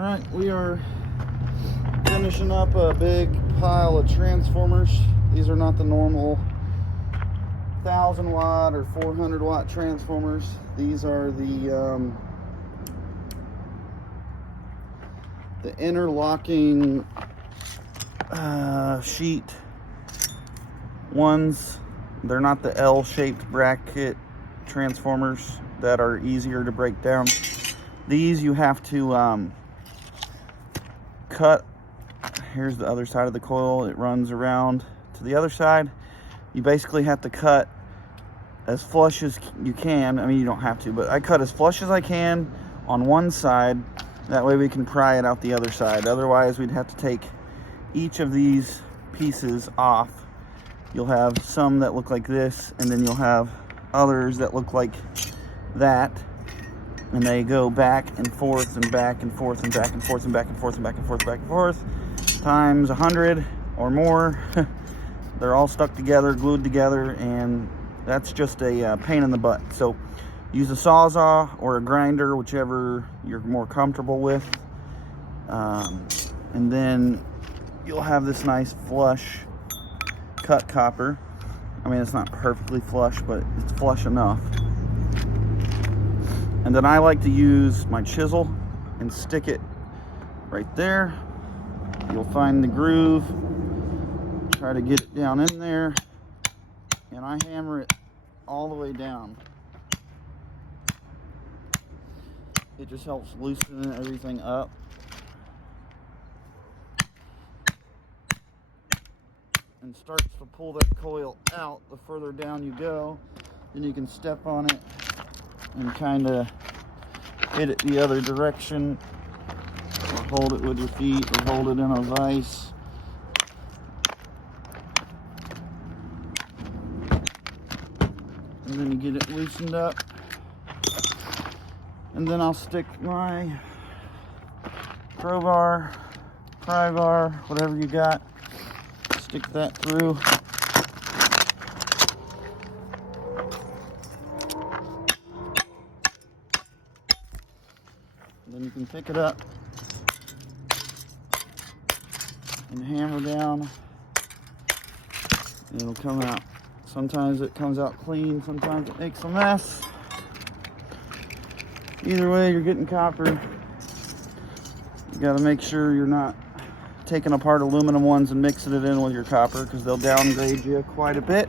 Alright, we are finishing up a big pile of transformers. These are not the normal 1000 watt or 400 watt transformers. These are the interlocking sheet ones. They're not the L-shaped bracket transformers that are easier to break down. These you have to cut. Here's the other side of the coil. It runs around to the other side. You basically have to cut as flush as you can. I mean, you don't have to, but I cut as flush as I can on one side. That way we can pry it out the other side. Otherwise, we'd have to take each of these pieces off. You'll have some that look like this, and then you'll have others that look like that. And they go back and forth and back and forth and back and forth and back and forth and back and forth, back and forth, times 100 or more. They're all stuck together, glued together, and that's just a pain in the butt. So use a Sawzall or a grinder, whichever you're more comfortable with. And then you'll have this nice flush cut copper. I mean, it's not perfectly flush, but it's flush enough. And then I like to use my chisel and stick it right there. You'll find the groove. Try to get it down in there. And I hammer it all the way down. It just helps loosen everything up. And starts to pull that coil out. The further down you go, then you can step on it and kind of hit it the other direction, or hold it with your feet, or hold it in a vise. And then you get it loosened up. And then I'll stick my crowbar, pry bar, whatever you got, stick that through. Then you can pick it up and hammer down, and it'll come out. Sometimes it comes out clean, sometimes it makes a mess. Either way, you're getting copper. You got to make sure you're not taking apart aluminum ones and mixing it in with your copper, because they'll downgrade you quite a bit.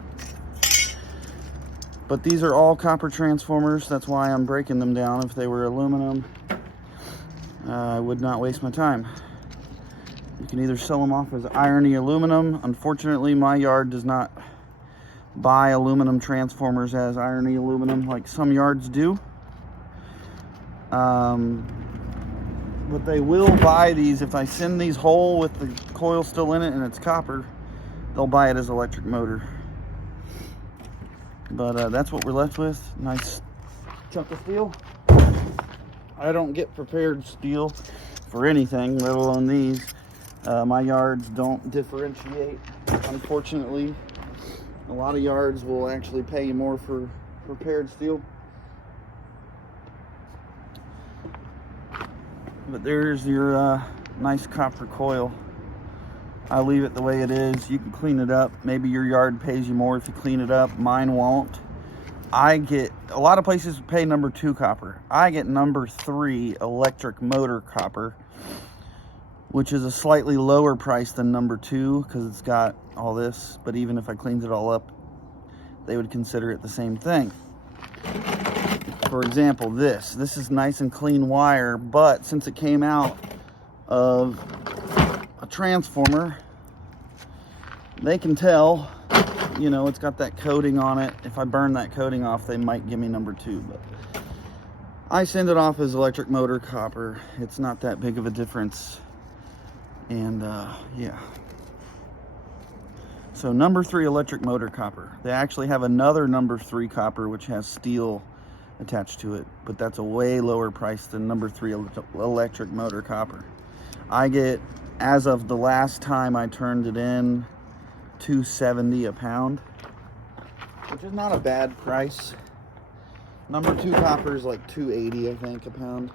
But these are all copper transformers. That's why I'm breaking them down. If they were aluminum, I would not waste my time. You can either sell them off as irony aluminum. Unfortunately, my yard does not buy aluminum transformers as irony aluminum like some yards do. But they will buy these. If I send these whole with the coil still in it and it's copper, they'll buy it as electric motor. But that's what we're left with. Nice chunk of steel. I don't get prepared steel for anything, let alone these. My yards don't differentiate, unfortunately. A lot of yards will actually pay you more for prepared steel. But there's your nice copper coil. I leave it the way it is. You can clean it up. Maybe your yard pays you more if you clean it up. Mine won't. I get, a lot of places pay number 2 copper. I get number 3 electric motor copper, which is a slightly lower price than number 2 because it's got all this. But even if I cleaned it all up, they would consider it the same thing. For example, this is nice and clean wire, but since it came out of a transformer, they can tell, you know, it's got that coating on it. If I burn that coating off, they might give me number 2, but I send it off as electric motor copper. It's not that big of a difference. And yeah. So number 3 electric motor copper. They actually have another number 3 copper which has steel attached to it, but that's a way lower price than number 3 electric motor copper. I get, as of the last time I turned it in, $2.70 a pound, which is not a bad price. Number 2 copper is like $2.80, I think, a pound.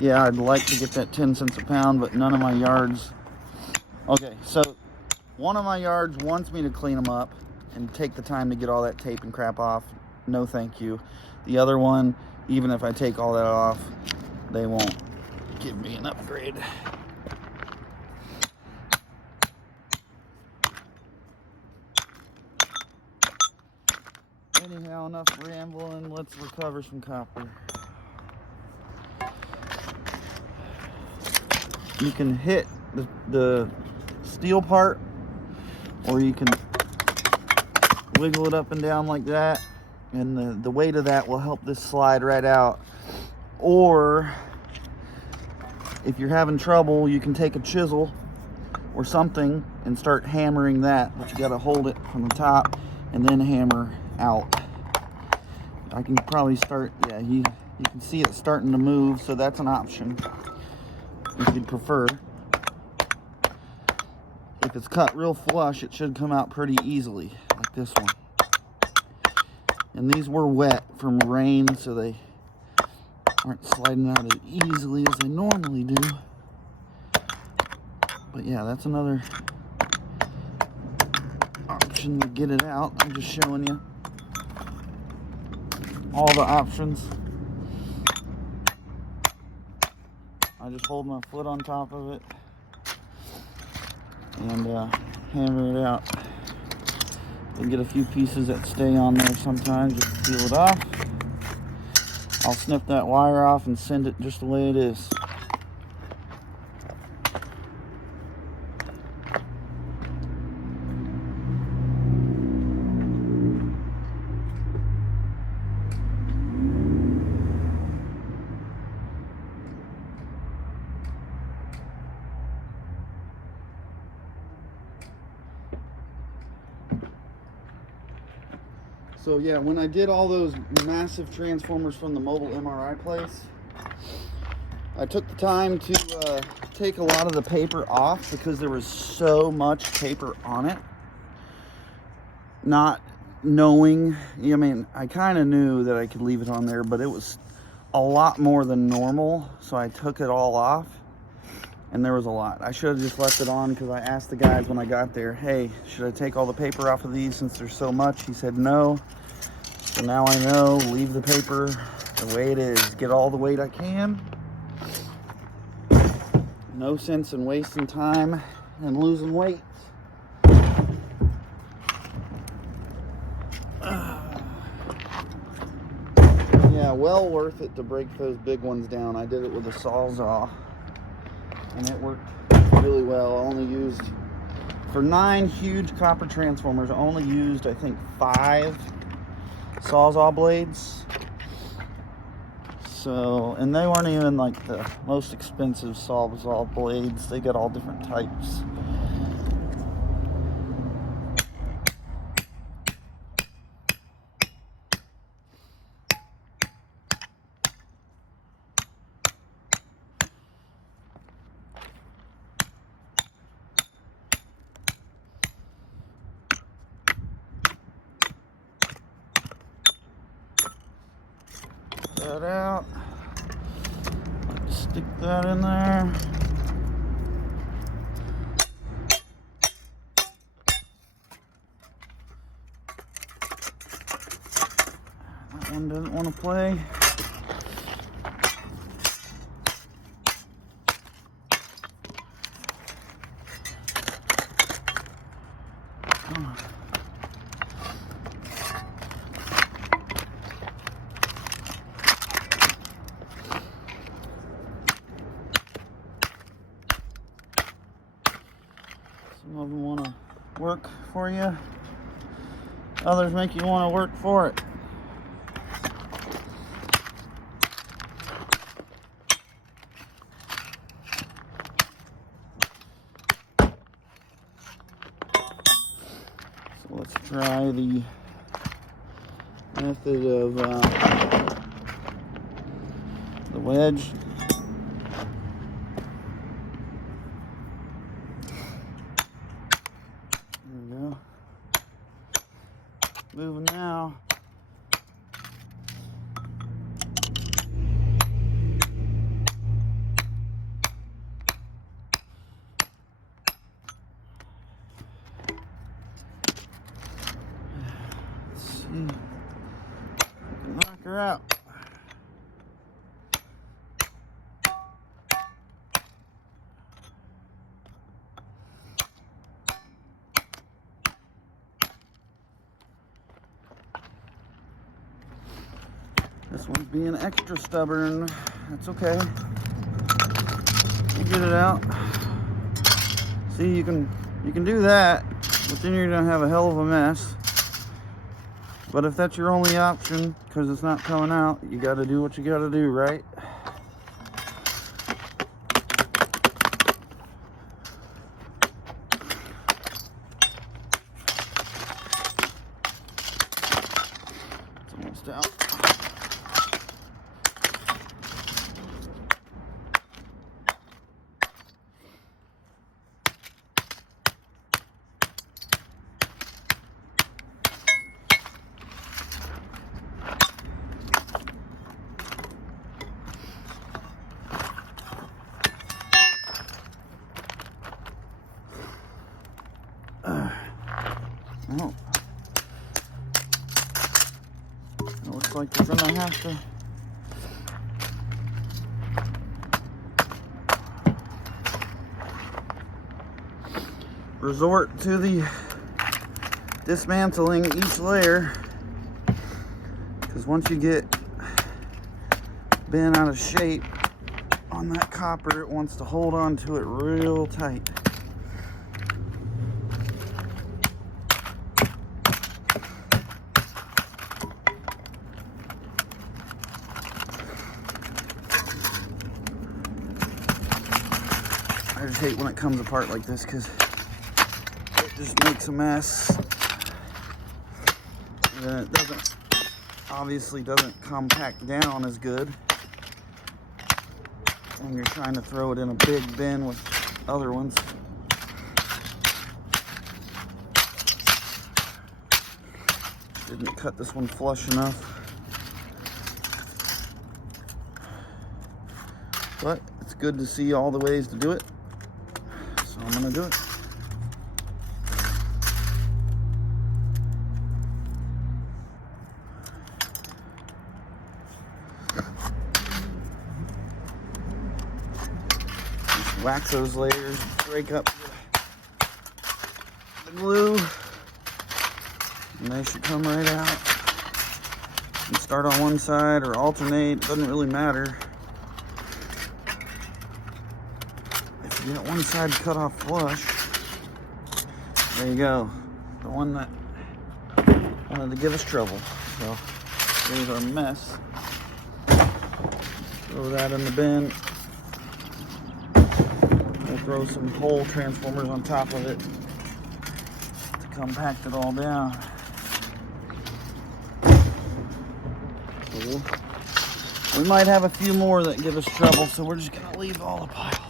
Yeah, I'd like to get that 10 cents a pound, but none of my yards. Okay, so one of my yards wants me to clean them up and take the time to get all that tape and crap off. No thank you. The other one, even if I take all that off, they won't give me an upgrade. Anyhow, enough rambling. Let's recover some copper. You can hit the steel part, or you can wiggle it up and down like that, and the weight of that will help this slide right out. Or if you're having trouble, you can take a chisel or something and start hammering that, but you got to hold it from the top and then hammer out. I can probably start, yeah, you can see it starting to move, so that's an option if you'd prefer. If it's cut real flush, it should come out pretty easily, like this one. And these were wet from rain, so they aren't sliding out as easily as they normally do. But yeah, that's another option to get it out. I'm just showing you all the options. I just hold my foot on top of it and hammer it out. You'll get a few pieces that stay on there sometimes. Just peel it off. I'll snip that wire off and send it just the way it is. So yeah, when I did all those massive transformers from the mobile MRI place, I took the time to take a lot of the paper off because there was so much paper on it. Not knowing, I mean, I kind of knew that I could leave it on there, but it was a lot more than normal, so I took it all off, and there was a lot. I should have just left it on because I asked the guys when I got there, hey, should I take all the paper off of these since there's so much? He said no. So now I know, leave the paper the way it is. Get all the weight I can. No sense in wasting time and losing weight. Yeah, well worth it to break those big ones down. I did it with a Sawzall, and it worked really well. I only used, for 9 huge copper transformers, I only used, I think, 5 Sawzall blades. So, and they weren't even like the most expensive Sawzall blades. They got all different types. That out. Stick that in there. That one doesn't want to play. Some of them want to work for you. Others make you want to work for it. So let's try the method of the wedge. Moving now. her out. This one's being extra stubborn. That's okay. We'll get it out. See, you can do that, but then you're gonna have a hell of a mess. But if that's your only option, because it's not coming out, you gotta do what you gotta do, right? It's almost out. Well, it looks like we're gonna have to resort to the dismantling each layer, because once you get bent out of shape on that copper, it wants to hold on to it real tight. I just hate when it comes apart like this because it just makes a mess. And then it obviously doesn't compact down as good when you're trying to throw it in a big bin with other ones. Didn't cut this one flush enough. But it's good to see all the ways to do it. So I'm gonna do it. Wax those layers, break up the glue, and they should come right out. You can start on one side or alternate, doesn't really matter. If you get one side cut off flush, there you go. The one that wanted to give us trouble. So there's our mess. Throw that in the bin. We'll throw some pole transformers on top of it to compact it all down. So we might have a few more that give us trouble, so we're just gonna leave all the pile there.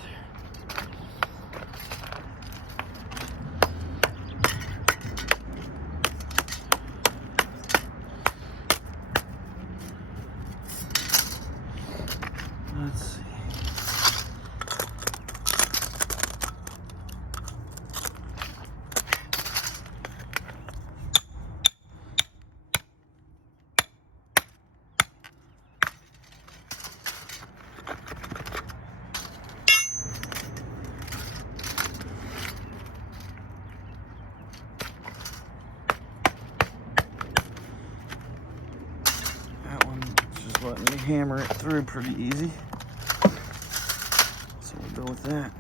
Let's see. That one just letting me hammer it through pretty easy. So we'll go with that.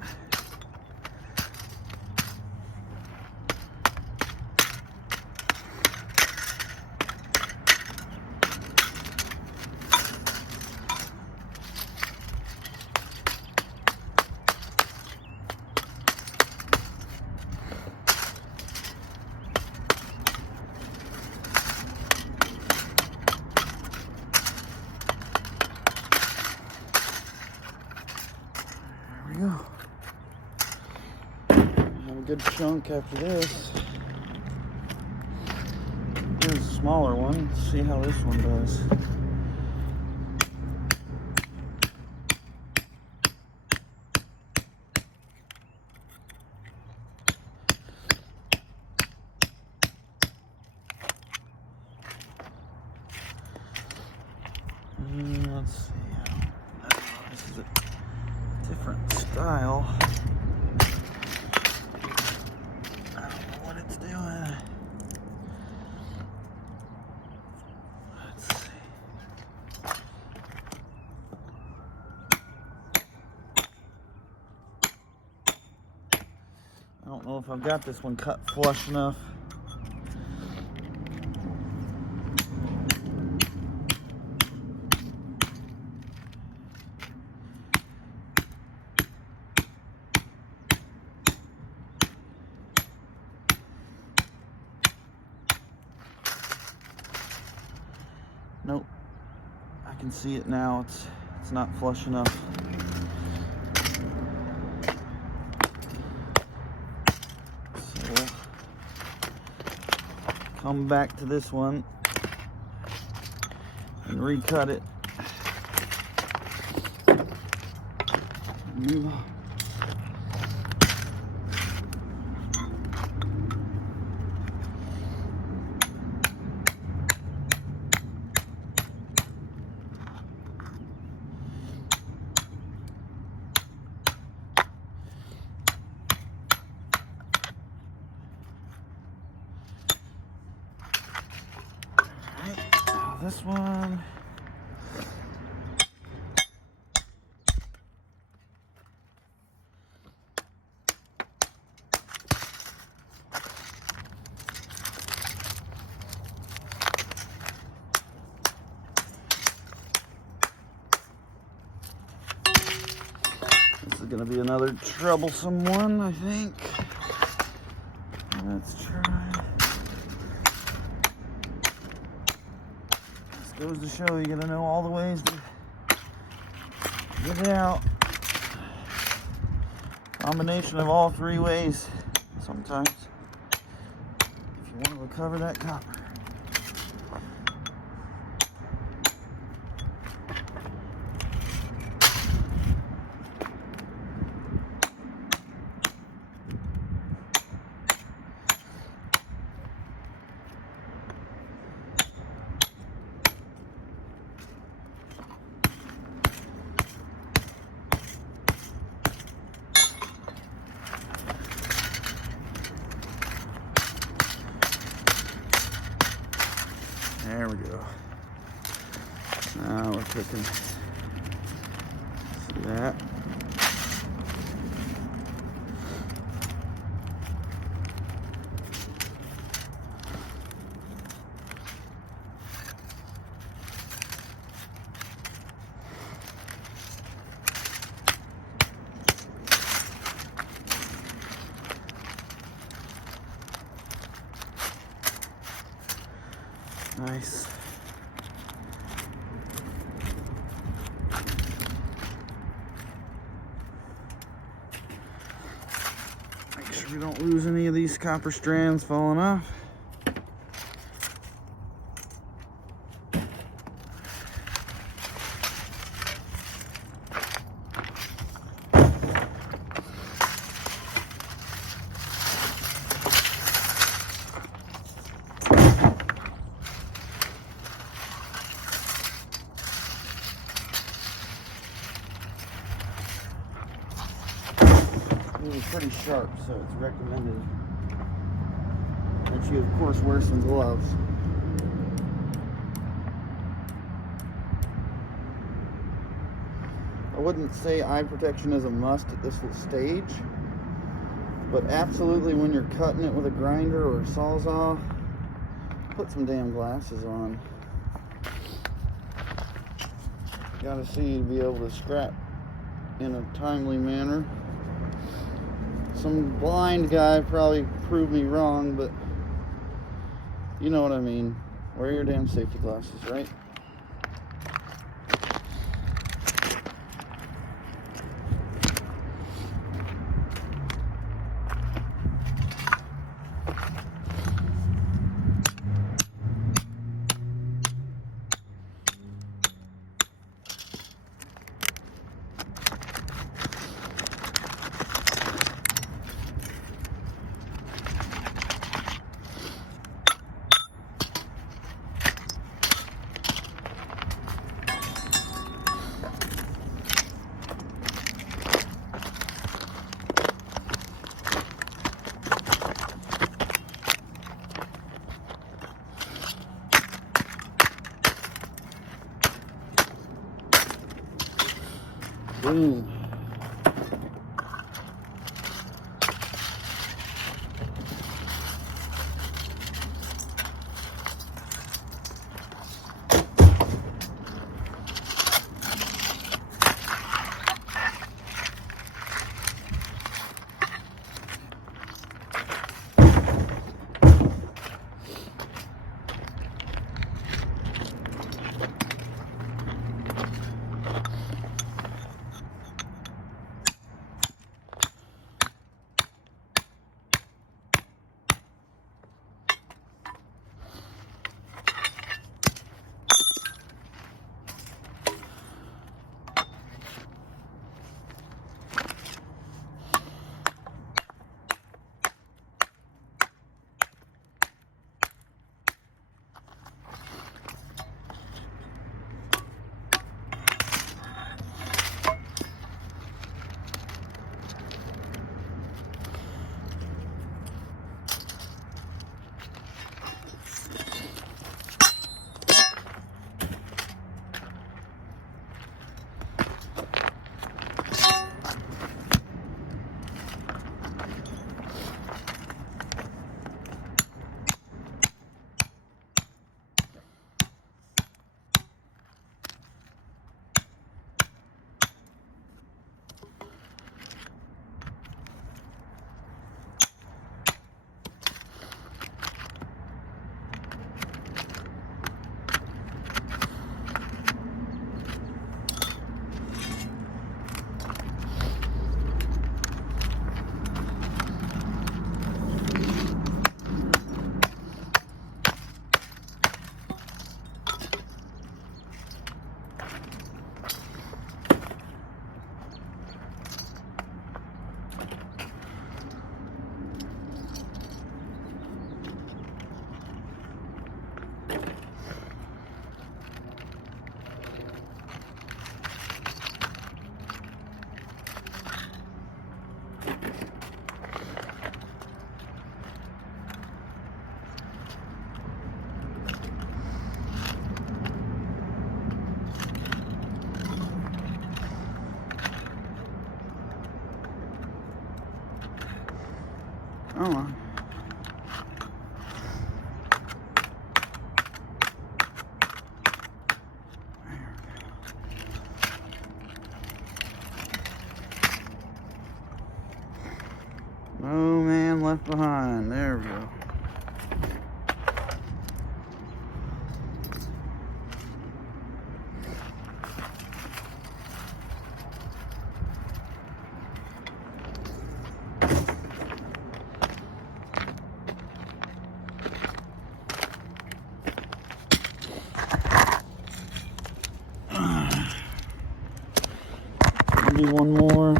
There we go. Have a good chunk after this. Here's a smaller one. Let's see how this one does. different style. I don't know what it's doing. Let's see. I don't know if I've got this one cut flush enough. Nope, I can see it now. It's not flush enough. So we'll come back to this one and recut it. Move on. This one, this is going to be another troublesome one, I think. Let's try. Goes to show you gotta know all the ways to get it out. Combination of all three ways sometimes if you want to recover that copper. There we go. Now we're cooking. See that? Nice. Make sure we don't lose any of these copper strands falling off. It was pretty sharp, so it's recommended that you, of course, wear some gloves. I wouldn't say eye protection is a must at this stage, but absolutely when you're cutting it with a grinder or a sawzall, put some damn glasses on. Gotta see to be able to scrap in a timely manner. Some blind guy probably proved me wrong, but you know what I mean. Wear your damn safety glasses, right? Boom. Oh. No man left behind. There we go. Do one more.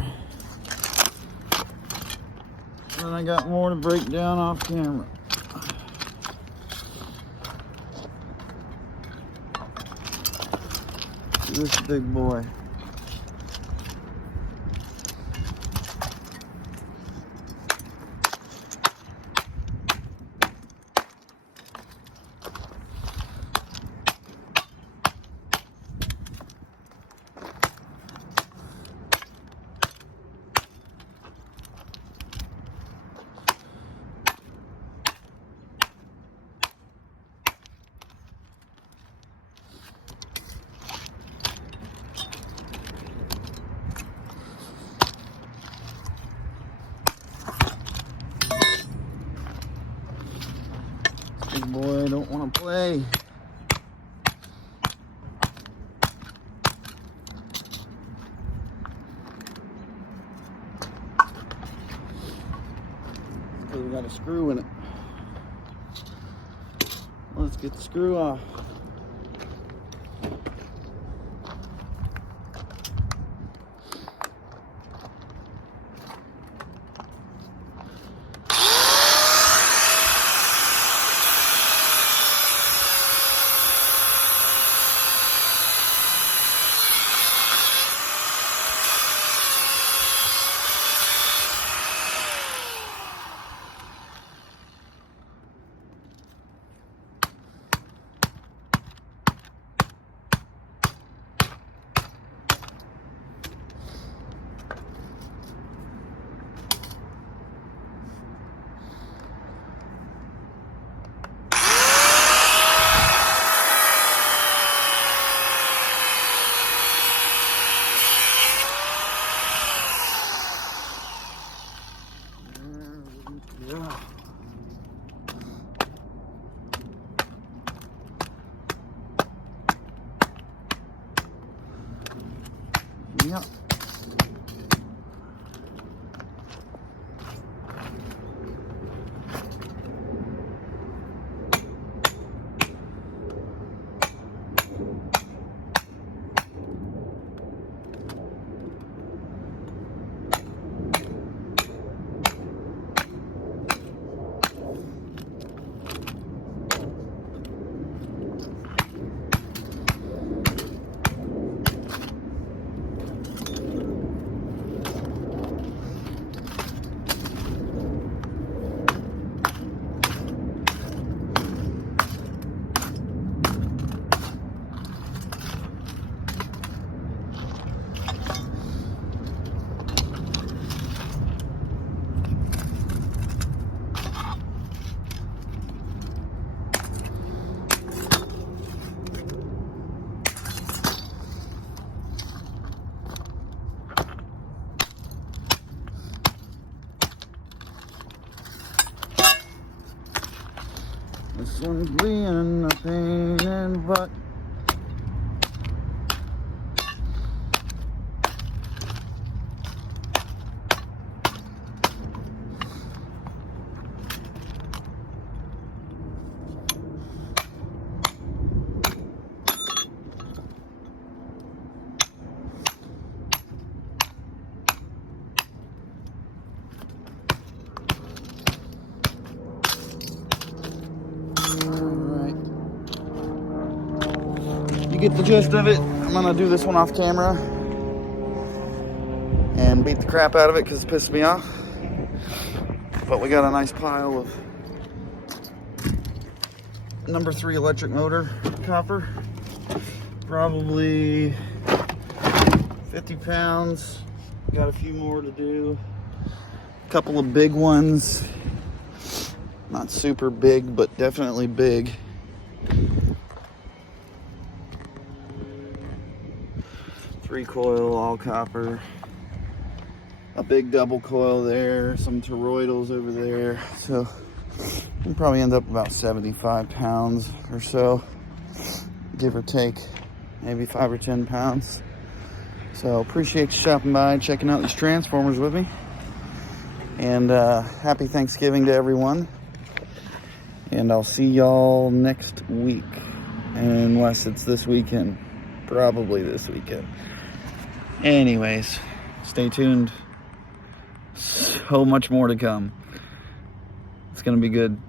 Then I got more to break down off camera. This big boy. Big boy, I don't want to play. Because we got a screw in it. Let's get the screw off. This one's being a pain in the butt. Get the gist of it. I'm gonna do this one off camera and beat the crap out of it because it's pissed me off. But we got a nice pile of number 3 electric motor copper, probably 50 pounds. Got a few more to do. A couple of big ones, not super big, but definitely big. 3 coil, all copper. A big double coil there, some toroidals over there. So we'll probably end up about 75 pounds or so, give or take, maybe 5 or 10 pounds. So appreciate you stopping by and checking out these transformers with me. And happy Thanksgiving to everyone. And I'll see y'all next week, unless it's this weekend. Probably this weekend. Anyways, stay tuned. So much more to come. It's gonna be good.